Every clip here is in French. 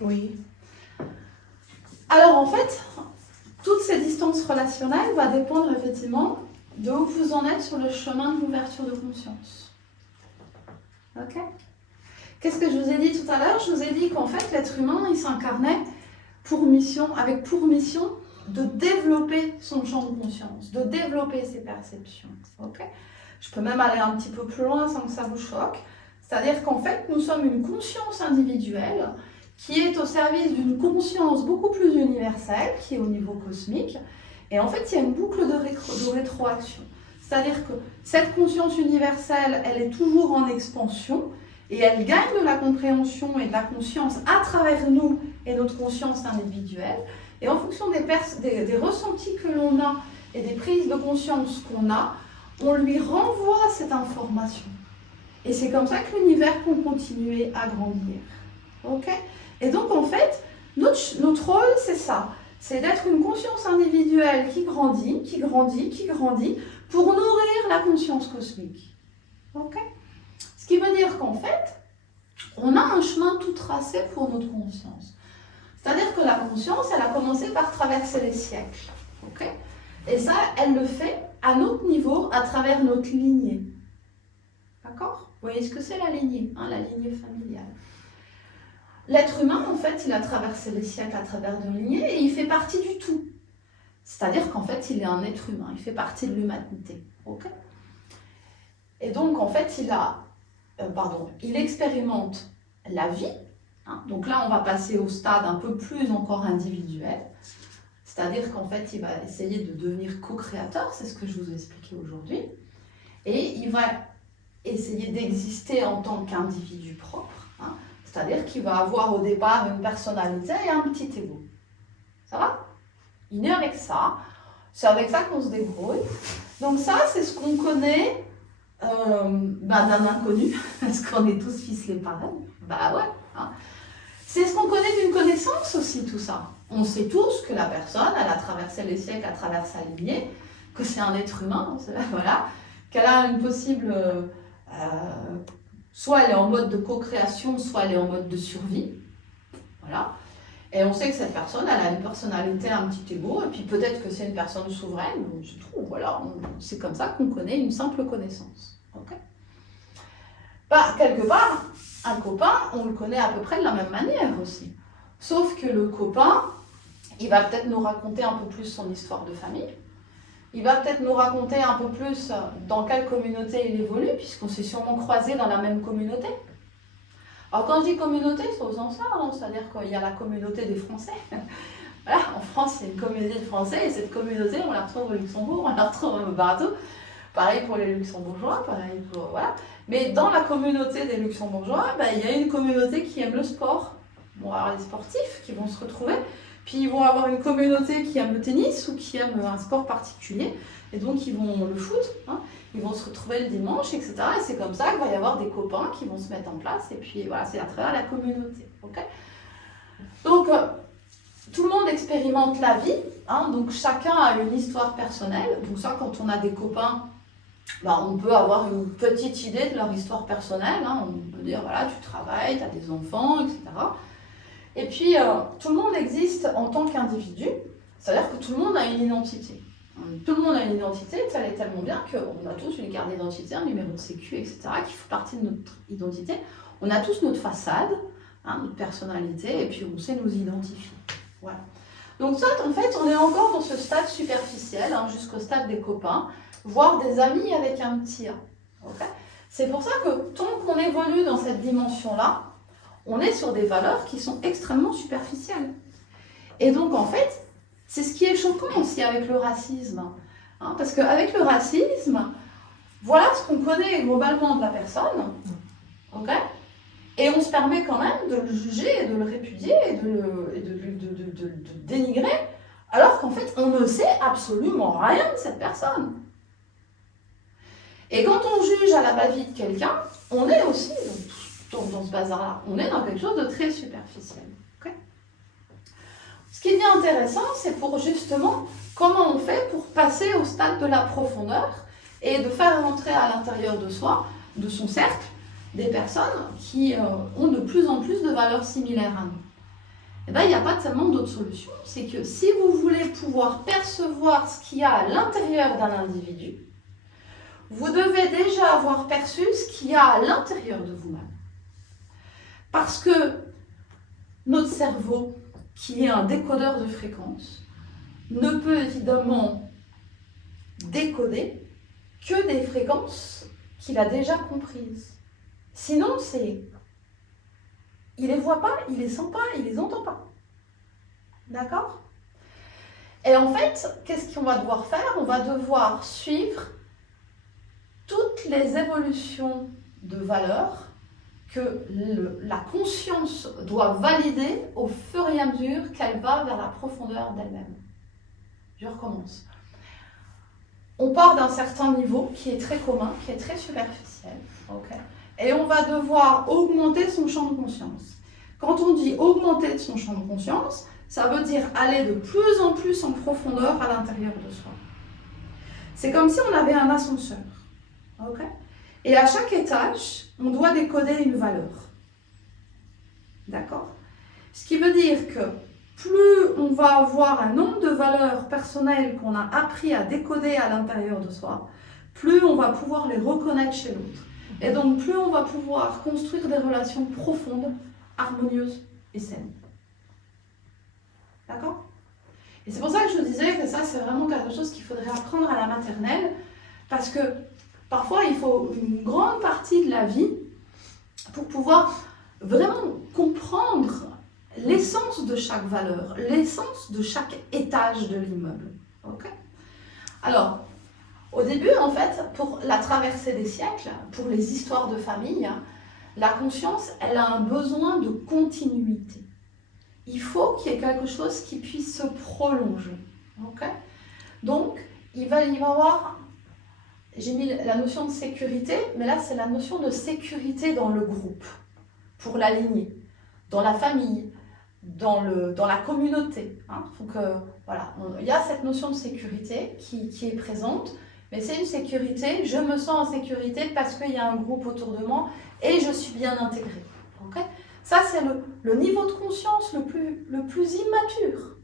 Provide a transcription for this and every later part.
Oui. Alors en fait, toutes ces distances relationnelles vont dépendre effectivement de où vous en êtes sur le chemin de l'ouverture de conscience. Ok? Qu'est-ce que je vous ai dit tout à l'heure? Je vous ai dit qu'en fait, l'être humain, il s'incarnait avec pour mission de développer son champ de conscience, de développer ses perceptions. Ok? Je peux même aller un petit peu plus loin sans que ça vous choque. C'est-à-dire qu'en fait, nous sommes une conscience individuelle qui est au service d'une conscience beaucoup plus universelle, qui est au niveau cosmique. Et en fait, il y a une boucle de rétroaction. C'est-à-dire que cette conscience universelle, elle est toujours en expansion et elle gagne de la compréhension et de la conscience à travers nous et notre conscience individuelle. Et en fonction des ressentis que l'on a et des prises de conscience qu'on a, on lui renvoie cette information. Et c'est comme ça que l'univers peut continuer à grandir. Ok? Et donc en fait, notre rôle, c'est ça. C'est d'être une conscience individuelle qui grandit, qui grandit, qui grandit, pour nourrir la conscience cosmique. Ok? Ce qui veut dire qu'en fait, on a un chemin tout tracé pour notre conscience. C'est-à-dire que la conscience, elle a commencé par traverser les siècles. Ok? Et ça, elle le fait à notre niveau, à travers notre lignée. D'accord? Vous voyez ce que c'est la lignée, hein, la lignée familiale. L'être humain, en fait, il a traversé les siècles à travers de lignées et il fait partie du tout. C'est-à-dire qu'en fait, il est un être humain, il fait partie de l'humanité. Ok? Et donc, en fait, il expérimente la vie. Hein. Donc là, on va passer au stade un peu plus encore individuel. C'est-à-dire qu'en fait, il va essayer de devenir co-créateur, c'est ce que je vous ai expliqué aujourd'hui. Et il va essayer d'exister en tant qu'individu propre. Hein. C'est-à-dire qu'il va avoir au départ une personnalité et un petit ego. Ça va? Il est avec ça. C'est avec ça qu'on se débrouille. Donc ça, c'est ce qu'on connaît d'un inconnu, parce qu'on est tous ficelés pareil. Bah ouais. Hein. C'est ce qu'on connaît d'une connaissance aussi, tout ça. On sait tous que la personne, elle a traversé les siècles à travers sa lignée, que c'est un être humain, voilà, qu'elle a une possible... soit elle est en mode de co-création, soit elle est en mode de survie. Voilà. Et on sait que cette personne, elle a une personnalité, un petit ego, et puis peut-être que c'est une personne souveraine, je trouve, voilà, c'est comme ça qu'on connaît une simple connaissance. Okay. Bah, quelque part, un copain, on le connaît à peu près de la même manière aussi. Sauf que le copain, il va peut-être nous raconter un peu plus son histoire de famille. Il va peut-être nous raconter un peu plus dans quelle communauté il évolue, puisqu'on s'est sûrement croisés dans la même communauté. Alors quand je dis communauté, c'est au sens large, c'est-à-dire qu'il y a la communauté des Français. Voilà, en France, il y a une communauté de Français, et cette communauté, on la retrouve au Luxembourg, on la retrouve un peu partout. Pareil pour les Luxembourgeois, pareil pour... Voilà. Mais dans la communauté des Luxembourgeois, il y a une communauté qui aime le sport. Bon, alors les sportifs qui vont se retrouver, puis ils vont avoir une communauté qui aime le tennis ou qui aime un sport particulier, et donc ils vont le foot, hein, ils vont se retrouver le dimanche, etc. Et c'est comme ça qu'il va y avoir des copains qui vont se mettre en place, et puis voilà, c'est à travers la communauté. Okay. Donc, tout le monde expérimente la vie, hein, donc chacun a une histoire personnelle. Donc ça, quand on a des copains, on peut avoir une petite idée de leur histoire personnelle. Hein. On peut dire, voilà, tu travailles, tu as des enfants, etc. Et puis, tout le monde existe en tant qu'individu, c'est-à-dire que tout le monde a une identité. Tout le monde a une identité, ça l'est tellement bien qu'on a tous une carte d'identité, un numéro de sécu, etc., qui fait partie de notre identité. On a tous notre façade, hein, notre personnalité, et puis on sait nous identifier. Voilà. Donc ça, en fait, on est encore dans ce stade superficiel, hein, jusqu'au stade des copains, voire des amis avec un petit A. Okay. C'est pour ça que tant qu'on évolue dans cette dimension-là, on est sur des valeurs qui sont extrêmement superficielles. Et donc, en fait, c'est ce qui est choquant aussi avec le racisme. Hein, parce qu'avec le racisme, voilà ce qu'on connaît globalement de la personne. Okay. Et on se permet quand même de le juger, et de le répudier, et de le dénigrer, alors qu'en fait, on ne sait absolument rien de cette personne. Et quand on juge à la va-vite quelqu'un, on est aussi dans ce bazar-là. On est dans quelque chose de très superficiel. Okay. Ce qui devient intéressant, c'est pour justement comment on fait pour passer au stade de la profondeur et de faire rentrer à l'intérieur de soi, de son cercle, des personnes qui ont de plus en plus de valeurs similaires à nous. eh ben, il n'y a pas tellement d'autres solutions. C'est que si vous voulez pouvoir percevoir ce qu'il y a à l'intérieur d'un individu, vous devez déjà avoir perçu ce qu'il y a à l'intérieur de vous-même. Parce que notre cerveau, qui est un décodeur de fréquences, ne peut évidemment décoder que des fréquences qu'il a déjà comprises. Sinon, il les voit pas, il les sent pas, il les entend pas. D'accord? Et en fait, qu'est-ce qu'on va devoir faire? On va devoir suivre toutes les évolutions de valeurs que la conscience doit valider au fur et à mesure qu'elle va vers la profondeur d'elle-même. Je recommence. On part d'un certain niveau qui est très commun, qui est très superficiel, okay, et on va devoir augmenter son champ de conscience. Quand on dit augmenter son champ de conscience, ça veut dire aller de plus en plus en profondeur à l'intérieur de soi. C'est comme si on avait un ascenseur. Okay, et à chaque étage, on doit décoder une valeur. D'accord? Ce qui veut dire que plus on va avoir un nombre de valeurs personnelles qu'on a appris à décoder à l'intérieur de soi, plus on va pouvoir les reconnaître chez l'autre. Et donc, plus on va pouvoir construire des relations profondes, harmonieuses et saines. D'accord? Et c'est pour ça que je vous disais que ça, c'est vraiment quelque chose qu'il faudrait apprendre à la maternelle, parce que parfois, il faut une grande partie de la vie pour pouvoir vraiment comprendre l'essence de chaque valeur, l'essence de chaque étage de l'immeuble. Okay? Alors, au début, en fait, pour la traversée des siècles, pour les histoires de famille, la conscience, elle a un besoin de continuité. Il faut qu'il y ait quelque chose qui puisse se prolonger. Okay? Donc, il va y avoir, j'ai mis la notion de sécurité, mais là, c'est la notion de sécurité dans le groupe, pour la lignée, dans la famille, dans la communauté. Hein. Donc voilà, il y a cette notion de sécurité qui est présente, mais c'est une sécurité, je me sens en sécurité parce qu'il y a un groupe autour de moi et je suis bien intégrée. Okay? Ça, c'est le niveau de conscience le plus immature.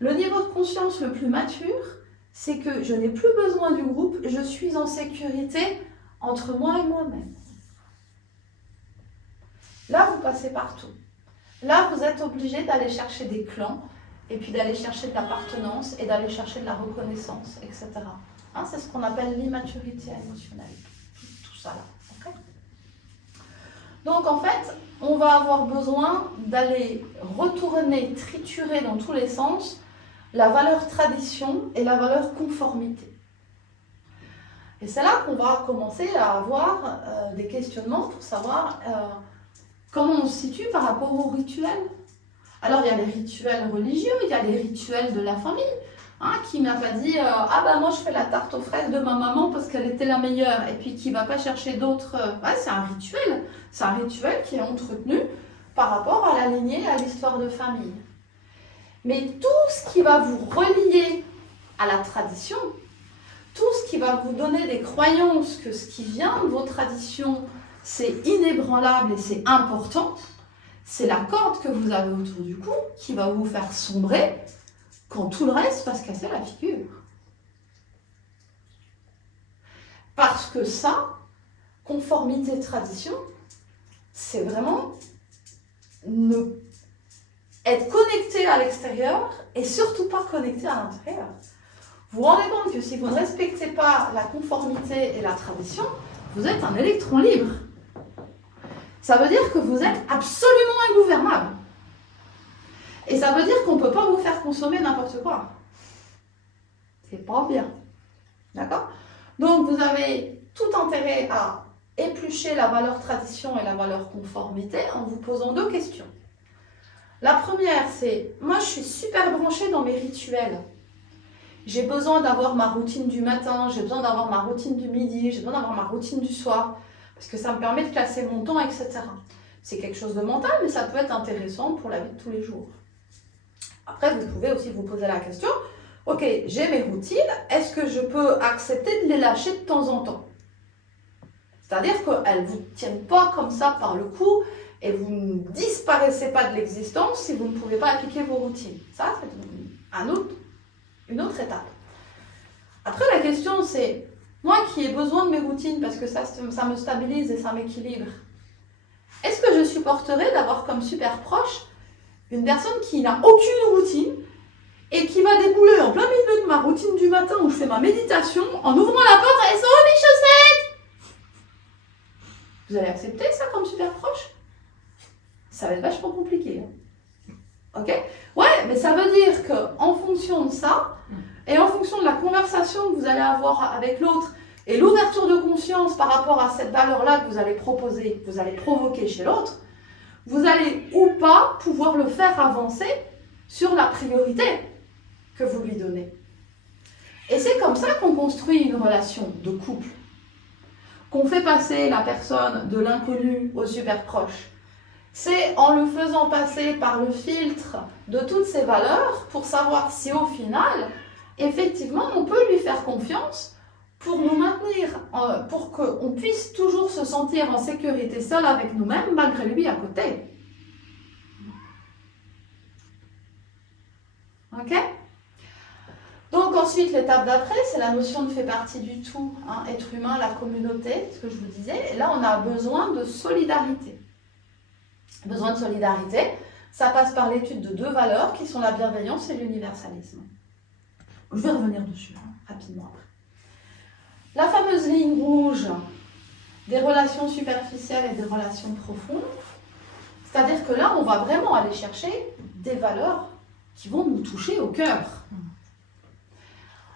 Le niveau de conscience le plus mature, c'est que je n'ai plus besoin du groupe, je suis en sécurité entre moi et moi-même. Là, vous passez partout. Là, vous êtes obligé d'aller chercher des clans, et puis d'aller chercher de l'appartenance, et d'aller chercher de la reconnaissance, etc. Hein, c'est ce qu'on appelle l'immaturité émotionnelle. Tout ça là. Okay? Donc, en fait, on va avoir besoin d'aller retourner, triturer dans tous les sens la valeur tradition et la valeur conformité. Et c'est là qu'on va commencer à avoir des questionnements pour savoir comment on se situe par rapport aux rituels. Alors, il y a les rituels religieux, il y a les rituels de la famille. Hein, qui m'a pas dit ah ben moi je fais la tarte aux fraises de ma maman parce qu'elle était la meilleure, et puis qui va pas chercher d'autres. Ouais, c'est un rituel. C'est un rituel qui est entretenu par rapport à la lignée, à l'histoire de famille. Mais tout ce qui va vous relier à la tradition, tout ce qui va vous donner des croyances que ce qui vient de vos traditions, c'est inébranlable et c'est important, c'est la corde que vous avez autour du cou qui va vous faire sombrer quand tout le reste va se casser la figure. Parce que ça, conformité tradition, c'est vraiment être connecté à l'extérieur et surtout pas connecté à l'intérieur. Vous vous rendez compte que si vous ne respectez pas la conformité et la tradition, vous êtes un électron libre. Ça veut dire que vous êtes absolument ingouvernable. Et ça veut dire qu'on ne peut pas vous faire consommer n'importe quoi. C'est pas bien. D'accord? Donc vous avez tout intérêt à éplucher la valeur tradition et la valeur conformité en vous posant deux questions. La première, c'est, moi je suis super branchée dans mes rituels. J'ai besoin d'avoir ma routine du matin, j'ai besoin d'avoir ma routine du midi, j'ai besoin d'avoir ma routine du soir, parce que ça me permet de classer mon temps, etc. C'est quelque chose de mental, mais ça peut être intéressant pour la vie de tous les jours. Après, vous pouvez aussi vous poser la question, ok, j'ai mes routines, est-ce que je peux accepter de les lâcher de temps en temps? C'est-à-dire qu'elles ne vous tiennent pas comme ça par le cou Et vous ne disparaissez pas de l'existence si vous ne pouvez pas appliquer vos routines. Ça, c'est une autre étape. Après, la question, c'est, moi qui ai besoin de mes routines parce que ça me stabilise et ça m'équilibre, est-ce que je supporterais d'avoir comme super proche une personne qui n'a aucune routine et qui va débouler en plein milieu de ma routine du matin où je fais ma méditation en ouvrant la porte et disant « Oh, mes chaussettes !» Vous allez accepter ça comme super proche? Ça va être vachement compliqué. Ok? Ouais, mais ça veut dire qu'en fonction de ça, et en fonction de la conversation que vous allez avoir avec l'autre, et l'ouverture de conscience par rapport à cette valeur-là que vous allez proposer, que vous allez provoquer chez l'autre, vous allez ou pas pouvoir le faire avancer sur la priorité que vous lui donnez. Et c'est comme ça qu'on construit une relation de couple, qu'on fait passer la personne de l'inconnu au super proche. C'est en le faisant passer par le filtre de toutes ces valeurs pour savoir si au final, effectivement, on peut lui faire confiance pour nous maintenir, pour qu'on puisse toujours se sentir en sécurité seul avec nous-mêmes, malgré lui à côté. Ok? Donc ensuite, l'étape d'après, c'est la notion de fait partie du tout, hein, être humain, la communauté, ce que je vous disais. Et là, on a besoin de solidarité. Besoin de solidarité, ça passe par l'étude de deux valeurs qui sont la bienveillance et l'universalisme. Je vais revenir dessus rapidement après. La fameuse ligne rouge des relations superficielles et des relations profondes, c'est-à-dire que là, on va vraiment aller chercher des valeurs qui vont nous toucher au cœur.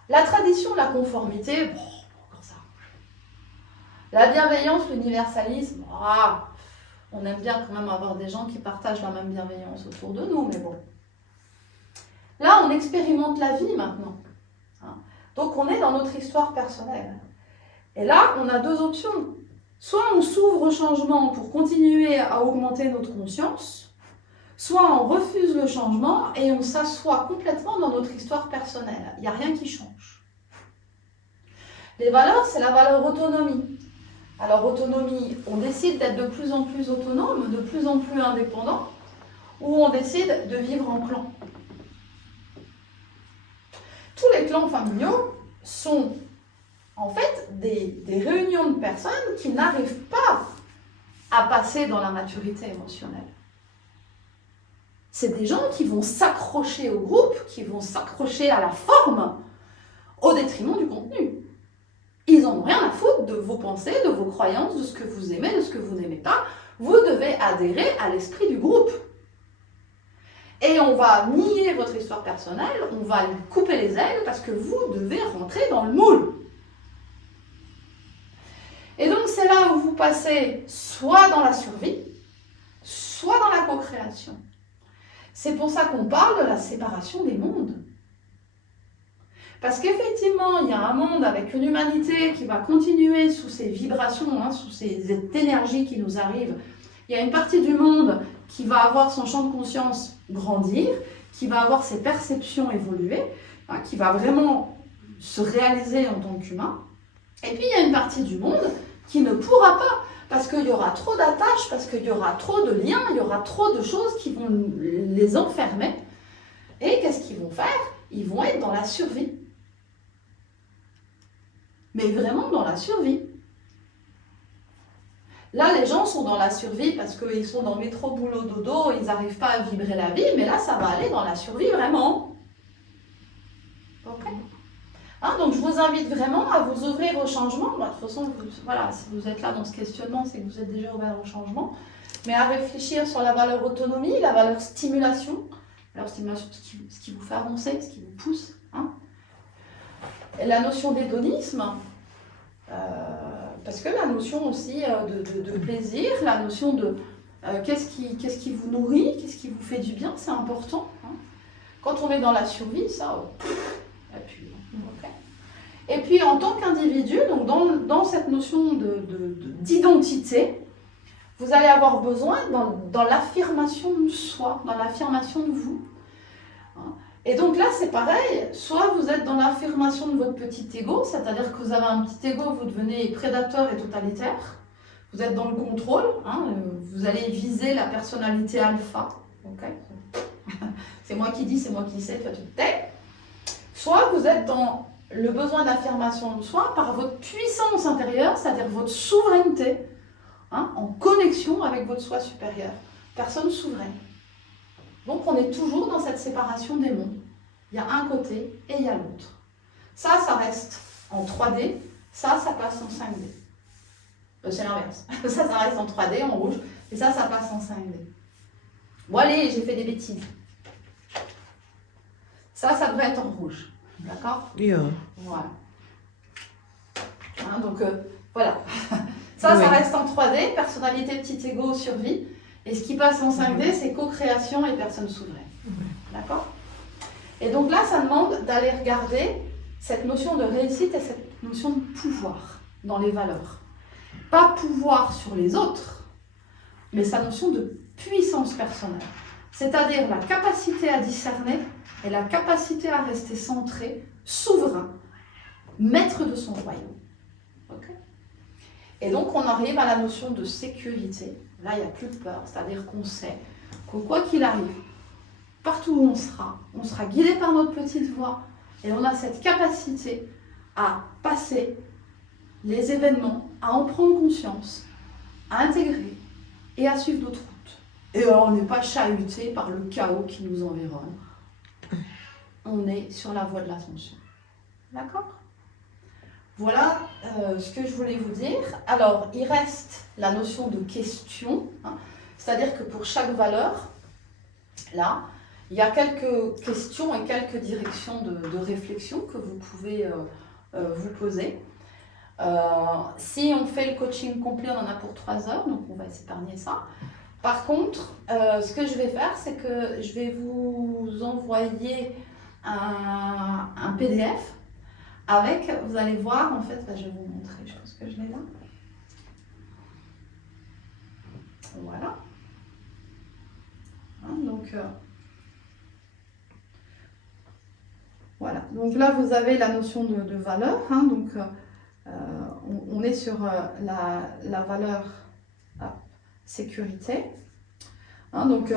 La tradition, la conformité, bon, encore ça. La bienveillance, l'universalisme, on aime bien quand même avoir des gens qui partagent la même bienveillance autour de nous, mais bon. Là, on expérimente la vie maintenant. Donc, on est dans notre histoire personnelle. Et là, on a deux options. Soit on s'ouvre au changement pour continuer à augmenter notre conscience, soit on refuse le changement et on s'assoit complètement dans notre histoire personnelle. Il n'y a rien qui change. Les valeurs, c'est la valeur autonomie. Alors, autonomie, on décide d'être de plus en plus autonome, de plus en plus indépendant, ou on décide de vivre en clan. Tous les clans familiaux sont en fait des réunions de personnes qui n'arrivent pas à passer dans la maturité émotionnelle. C'est des gens qui vont s'accrocher au groupe, qui vont s'accrocher à la forme, au détriment du contenu. Ils n'en ont rien à foutre de vos pensées, de vos croyances, de ce que vous aimez, de ce que vous n'aimez pas. Vous devez adhérer à l'esprit du groupe. Et on va nier votre histoire personnelle, on va lui couper les ailes parce que vous devez rentrer dans le moule. Et donc c'est là où vous passez soit dans la survie, soit dans la co-création. C'est pour ça qu'on parle de la séparation des mondes. Parce qu'effectivement, il y a un monde avec une humanité qui va continuer sous ces vibrations, sous ces énergies qui nous arrivent. Il y a une partie du monde qui va avoir son champ de conscience grandir, qui va avoir ses perceptions évoluer, qui va vraiment se réaliser en tant qu'humain. Et puis il y a une partie du monde qui ne pourra pas, parce qu'il y aura trop d'attaches, parce qu'il y aura trop de liens, il y aura trop de choses qui vont les enfermer. Et qu'est-ce qu'ils vont faire? Ils vont être dans la survie. Mais vraiment dans la survie. Là, les gens sont dans la survie parce qu'ils sont dans métro, boulot, dodo, ils n'arrivent pas à vibrer la vie, mais là, ça va aller dans la survie vraiment. Ok? Donc, je vous invite vraiment à vous ouvrir au changement. De toute façon, voilà, si vous êtes là dans ce questionnement, c'est que vous êtes déjà ouvert au changement. Mais à réfléchir sur la valeur autonomie, la valeur stimulation. Alors, stimulation, ce qui vous fait avancer, ce qui vous pousse. Et la notion d'hédonisme. Parce que la notion aussi de plaisir, la notion de qu'est-ce qui vous nourrit, qu'est-ce qui vous fait du bien, c'est important. Quand on est dans la survie, ça, appuie. Okay. Et puis en tant qu'individu, donc dans cette notion d'identité, vous allez avoir besoin dans l'affirmation de soi, dans l'affirmation de vous. Et donc là, c'est pareil, soit vous êtes dans l'affirmation de votre petit ego, c'est-à-dire que vous avez un petit ego, vous devenez prédateur et totalitaire, Vous êtes dans le contrôle, hein, vous allez viser la personnalité alpha. Okay. C'est moi qui dis, c'est moi qui sais, tu te tais. Soit vous êtes dans le besoin d'affirmation de soi par votre puissance intérieure, c'est-à-dire votre souveraineté, hein, en connexion avec votre soi supérieur. Personne souveraine. Donc on est toujours dans cette séparation des mondes. Il y a un côté et il y a l'autre. Ça reste en 3D, ça passe en 5D. C'est l'inverse. Ça reste en 3D, en rouge, et ça passe en 5D. Bon allez, j'ai fait des bêtises. Ça devrait être en rouge. D'accord? Ja. Voilà. Hein, donc, voilà. Ça reste en 3D, personnalité, petit ego, survie. Et ce qui passe en 5D, c'est co-création et personne souveraine. D'accord? Et donc là, ça demande d'aller regarder cette notion de réussite et cette notion de pouvoir dans les valeurs. Pas pouvoir sur les autres, mais sa notion de puissance personnelle. C'est-à-dire la capacité à discerner et la capacité à rester centré, souverain, maître de son royaume. Okay. Et donc on arrive à la notion de sécurité. Là, il n'y a plus de peur, c'est-à-dire qu'on sait que quoi qu'il arrive, partout où on sera guidé par notre petite voix et on a cette capacité à passer les événements, à en prendre conscience, à intégrer et à suivre d'autres routes. Et on n'est pas chahuté par le chaos qui nous environne. On est sur la voie de l'ascension. D'accord? Voilà ce que je voulais vous dire. Alors, il reste la notion de question, hein, c'est-à-dire que pour chaque valeur, là, il y a quelques questions et quelques directions de réflexion que vous pouvez vous poser. Si on fait le coaching complet, on en a pour 3 heures, donc on va s'épargner ça. Par contre, ce que je vais faire, c'est que je vais vous envoyer un PDF avec, vous allez voir, en fait, je vais vous montrer, je pense que je l'ai là. Voilà. Hein, donc, voilà. Donc là, vous avez la notion de valeur. Hein, donc, on est sur la valeur sécurité. Hein, donc,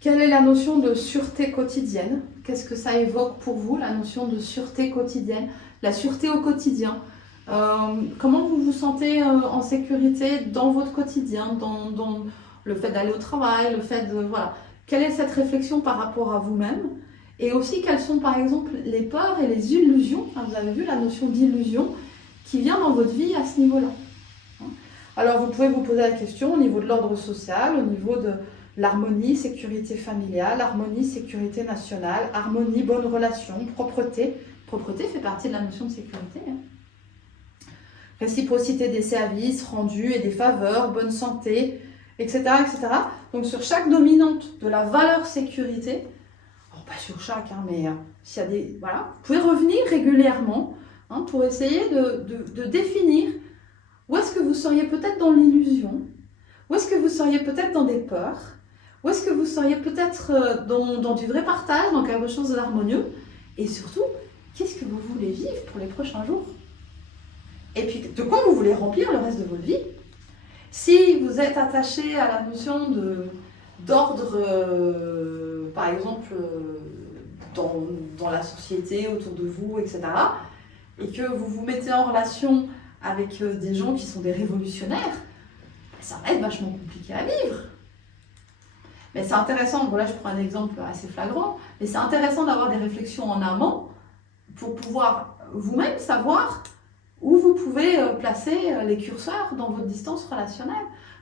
quelle est la notion de sûreté quotidienne? Qu'est-ce que ça évoque pour vous, la notion de sûreté quotidienne? La sûreté au quotidien. Comment vous vous sentez en sécurité dans votre quotidien, dans le fait d'aller au travail, le fait de... Voilà. Quelle est cette réflexion par rapport à vous-même? Et aussi, quelles sont par exemple les peurs et les illusions? Vous avez vu la notion d'illusion qui vient dans votre vie à ce niveau-là. Alors, vous pouvez vous poser la question au niveau de l'ordre social, au niveau de l'harmonie, sécurité familiale, harmonie, sécurité nationale, harmonie, bonne relation, propreté. Propreté fait partie de la notion de sécurité. Hein. Réciprocité des services rendus et des faveurs, bonne santé, etc., etc. Donc, sur chaque dominante de la valeur sécurité, pas sur chaque, hein, mais s'il y a des... Voilà, vous pouvez revenir régulièrement hein, pour essayer de définir où est-ce que vous seriez peut-être dans l'illusion, où est-ce que vous seriez peut-être dans des peurs, où est-ce que vous seriez peut-être dans du vrai partage, dans quelque chose d'harmonieux, et surtout, qu'est-ce que vous voulez vivre pour les prochains jours? Et puis, de quoi vous voulez remplir le reste de votre vie? Si vous êtes attaché à la notion d'ordre, par exemple, dans la société, autour de vous, etc., et que vous vous mettez en relation avec des gens qui sont des révolutionnaires, ça va être vachement compliqué à vivre. Mais c'est intéressant, bon là je prends un exemple assez flagrant, mais c'est intéressant d'avoir des réflexions en amont pour pouvoir vous-même savoir où vous pouvez placer les curseurs dans votre distance relationnelle.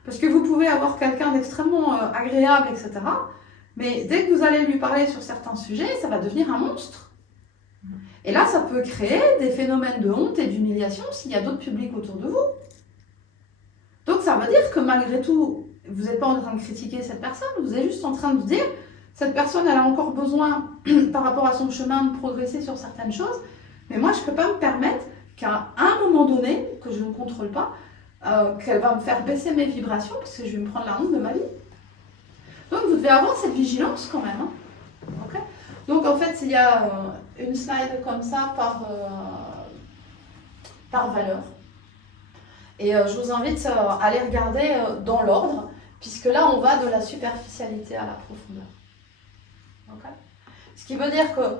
Parce que vous pouvez avoir quelqu'un d'extrêmement agréable, etc., mais dès que vous allez lui parler sur certains sujets, ça va devenir un monstre. Et là, ça peut créer des phénomènes de honte et d'humiliation s'il y a d'autres publics autour de vous. Donc ça veut dire que malgré tout, vous n'êtes pas en train de critiquer cette personne, vous êtes juste en train de dire, cette personne, elle a encore besoin, par rapport à son chemin, de progresser sur certaines choses, mais moi, je ne peux pas me permettre qu'à un moment donné, que je ne contrôle pas, qu'elle va me faire baisser mes vibrations, parce que je vais me prendre la honte de ma vie. Donc vous devez avoir cette vigilance quand même. Hein. Okay. Donc en fait, il y a une slide comme ça par valeur. Et je vous invite à aller regarder dans l'ordre, puisque là, on va de la superficialité à la profondeur. Okay. Ce qui veut dire que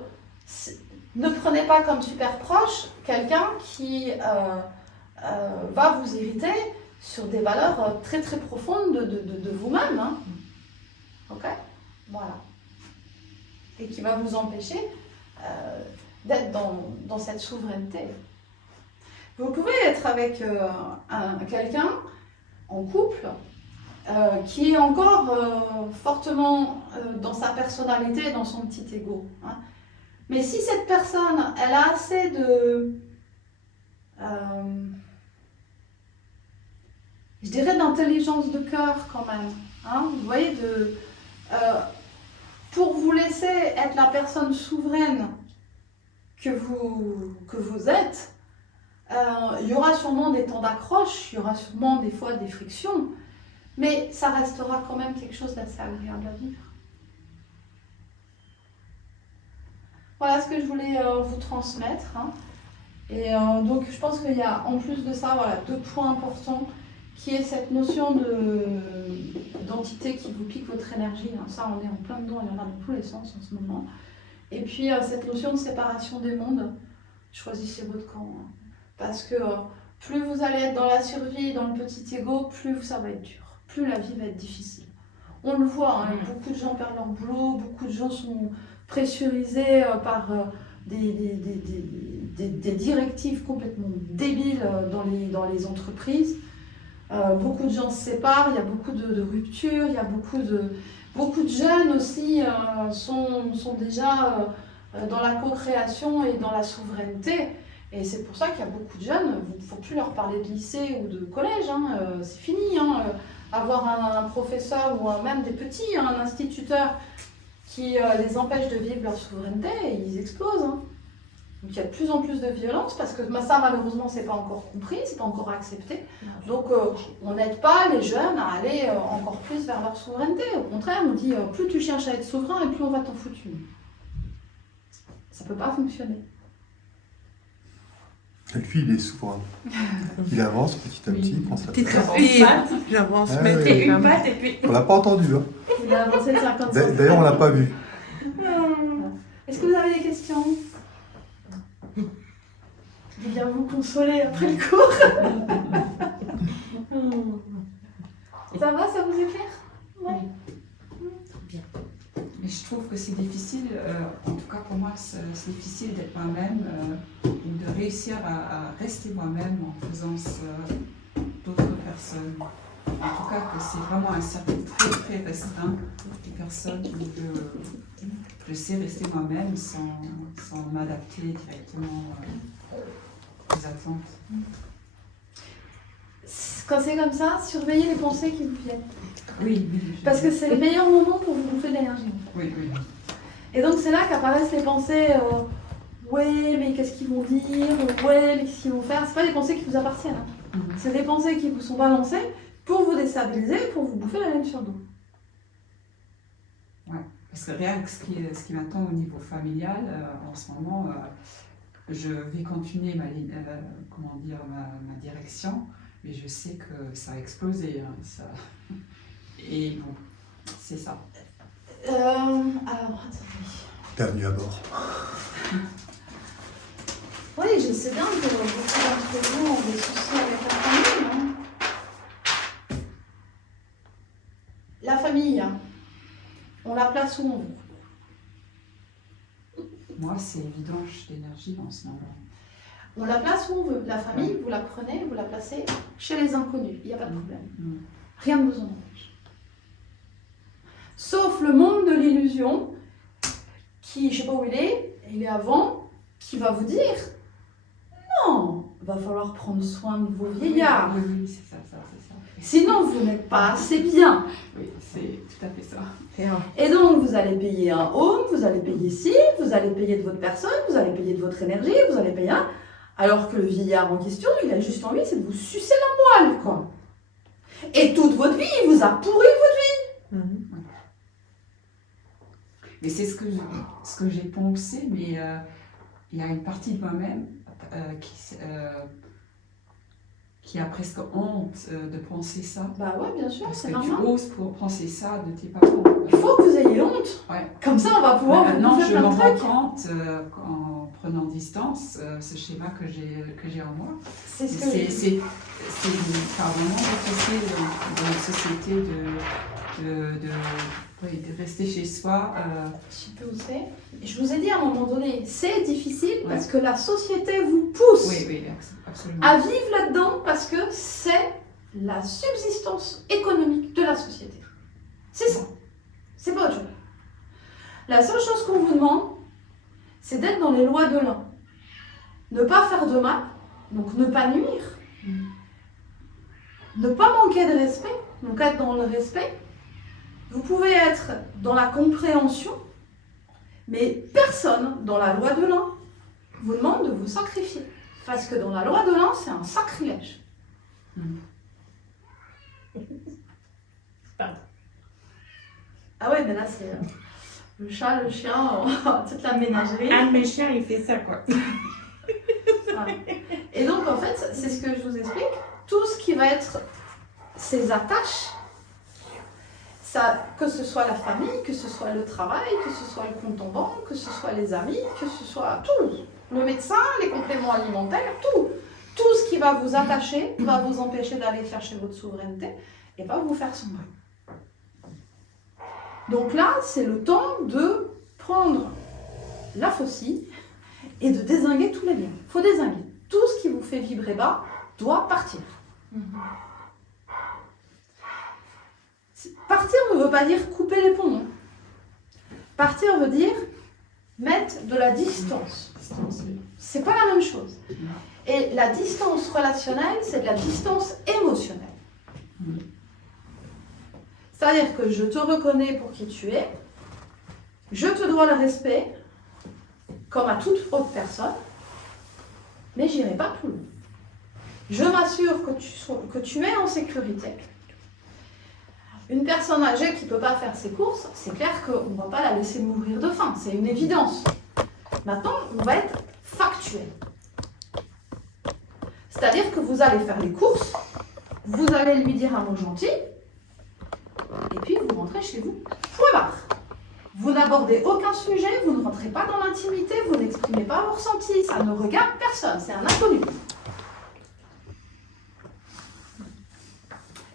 ne prenez pas comme super proche quelqu'un qui va vous irriter sur des valeurs très très profondes de vous-même. Hein. Ok. Voilà. Et qui va vous empêcher d'être dans cette souveraineté. Vous pouvez être avec quelqu'un en couple qui est encore fortement dans sa personnalité, dans son petit ego. Hein. Mais si cette personne, elle a assez de, je dirais, d'intelligence de cœur quand même, hein, vous voyez, pour vous laisser être la personne souveraine que vous êtes, il y aura sûrement des temps d'accroche, il y aura sûrement des fois des frictions, mais ça restera quand même quelque chose d'assez agréable à vivre. Voilà ce que je voulais vous transmettre. Hein. Et donc je pense qu'il y a en plus de ça, voilà, 2 points importants, qui est cette notion d'entité qui vous pique votre énergie. Hein. Ça, on est en plein dedans, il y en a dans tous les sens en ce moment. Et puis cette notion de séparation des mondes, choisissez votre camp. Hein. Parce que plus vous allez être dans la survie, dans le petit ego, plus ça va être dur, plus la vie va être difficile. On le voit, hein, beaucoup de gens perdent leur boulot, beaucoup de gens sont pressurisés par des directives complètement débiles dans les entreprises. Beaucoup de gens se séparent, il y a beaucoup de ruptures, il y a beaucoup de jeunes aussi sont déjà dans la co-création et dans la souveraineté. Et c'est pour ça qu'il y a beaucoup de jeunes, il ne faut plus leur parler de lycée ou de collège, hein, c'est fini. Hein, avoir un professeur ou même des petits, un instituteur qui les empêche de vivre leur souveraineté, ils explosent. Hein. Donc il y a de plus en plus de violence parce que ça malheureusement c'est pas encore compris, c'est pas encore accepté. Donc on n'aide pas les jeunes à aller encore plus vers leur souveraineté. Au contraire, on dit plus tu cherches à être souverain et plus on va t'en foutre une. Ça peut pas fonctionner. Lui, il est souverain. Il avance petit à petit, prend sa place. Il avance, Ah, mais oui. une patte et puis... On l'a pas entendu. Hein. Il a avancé de 50 D'ailleurs, on l'a pas vu. Est-ce que vous avez des questions? Je viens vous consoler après le cours. Ça va, ça vous éclaire? Ouais. Bien. Mais je trouve que c'est difficile, en tout cas pour moi, c'est difficile d'être moi-même ou de réussir à rester moi-même en présence d'autres personnes. En tout cas, que c'est vraiment un cercle très très restreint des personnes où je sais rester moi-même sans m'adapter directement aux attentes. Quand c'est comme ça, surveillez les pensées qui vous viennent. Oui. Parce que c'est le meilleur moment pour vous bouffer de l'énergie. Oui. Et donc c'est là qu'apparaissent les pensées ouais, mais qu'est-ce qu'ils vont dire? Ouais, mais qu'est-ce qu'ils vont faire? C'est pas des pensées qui vous appartiennent. Hein. C'est des pensées qui vous sont balancées pour vous déstabiliser, pour vous bouffer la laine sur le dos. Ouais, parce que rien que ce qui m'attend au niveau familial, en ce moment, je vais continuer ma direction, mais je sais que ça a explosé. Hein, ça... Et bon, c'est ça. Alors, attendez. Bienvenue à bord. Oui, je sais bien que beaucoup d'entre vous ont des soucis avec la famille. Hein. La famille, hein. On la place où on veut. Moi, c'est une vidange d'énergie en ce moment. On la place où on veut. La famille, vous la prenez, vous la placez chez les inconnus. Il n'y a pas de problème. Rien ne vous en empêche. Sauf le monde de l'illusion, qui, je ne sais pas où il est avant, qui va vous dire non, va falloir prendre soin de vos vieillards. Oui, c'est ça. Sinon, vous n'êtes pas assez bien. Oui, c'est tout à fait ça. Et donc, vous allez payer un home, vous allez payer ci, vous allez payer de votre personne, vous allez payer de votre énergie, vous allez payer un... Alors que le vieillard en question, il a juste envie, c'est de vous sucer la moelle, quoi. Et toute votre vie, il vous a pourri votre vie. Mais c'est ce que j'ai pensé, mais il y a une partie de moi-même qui a presque honte de penser ça. Bah ouais, bien sûr, Parce c'est que tu normal. oses pour penser ça de tes parents. Il faut que vous ayez honte. Ouais. Comme ça, on va pouvoir vous Maintenant, faire je plein m'en de rends trucs. compte en prenant distance, ce schéma que j'ai en moi. C'est ce que C'est pas vraiment difficile dans une société de rester chez soi. Je sais plus où c'est. Et je vous ai dit à un moment donné, c'est difficile Ouais. parce que la société vous pousse Oui, absolument. à vivre là-dedans parce que c'est la subsistance économique de la société. C'est ça. C'est pas autre chose. La seule chose qu'on vous demande, c'est d'être dans les lois de l'un. Ne pas faire de mal, donc ne pas nuire. Mm. Ne pas manquer de respect, donc être dans le respect. Vous pouvez être dans la compréhension, mais personne dans la loi de l'un vous demande de vous sacrifier. Parce que dans la loi de l'un, c'est un sacrilège. Mm. Pardon. Ah ouais, mais là c'est le chat, le chien, toute la ménagerie. Un de mes chiens, il fait ça, quoi. Ouais. Et donc en fait, c'est ce que je vous explique. Tout ce qui va être ces attaches, ça, que ce soit la famille, que ce soit le travail, que ce soit le compte en banque, que ce soit les amis, que ce soit tout, le médecin, les compléments alimentaires, tout ce qui va vous attacher va vous empêcher d'aller chercher votre souveraineté et va vous faire sombrer. Donc là, c'est le temps de prendre la faucille et de dézinguer tous les liens. Il faut dézinguer. Tout ce qui vous fait vibrer bas doit partir. Partir ne veut pas dire couper les ponts. Hein. Partir veut dire mettre de la distance. C'est pas la même chose. Et la distance relationnelle, c'est de la distance émotionnelle. C'est-à-dire que je te reconnais pour qui tu es, je te dois le respect, comme à toute autre personne, mais j'irai pas plus loin. Je m'assure que tu es en sécurité. Une personne âgée qui ne peut pas faire ses courses, c'est clair qu'on ne va pas la laisser mourir de faim, c'est une évidence. Maintenant, on va être factuel. C'est-à-dire que vous allez faire les courses, vous allez lui dire un mot gentil, et puis vous rentrez chez vous. Point barre. Vous n'abordez aucun sujet, vous ne rentrez pas dans l'intimité, vous n'exprimez pas vos ressentis, ça ne regarde personne, c'est un inconnu.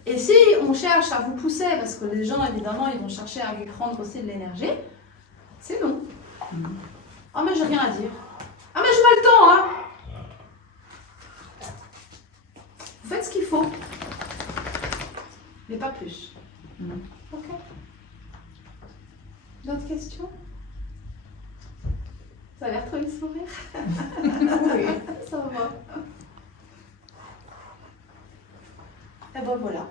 Et si on cherche à vous pousser, parce que les gens évidemment ils vont chercher à lui prendre aussi de l'énergie, c'est non. Ah mais j'ai rien à dire. Ah mais j'ai pas le temps, hein. Vous faites ce qu'il faut, mais pas plus. Ok. D'autres questions? Ça a l'air trop le sourire. Oui, ça va. Et ben voilà.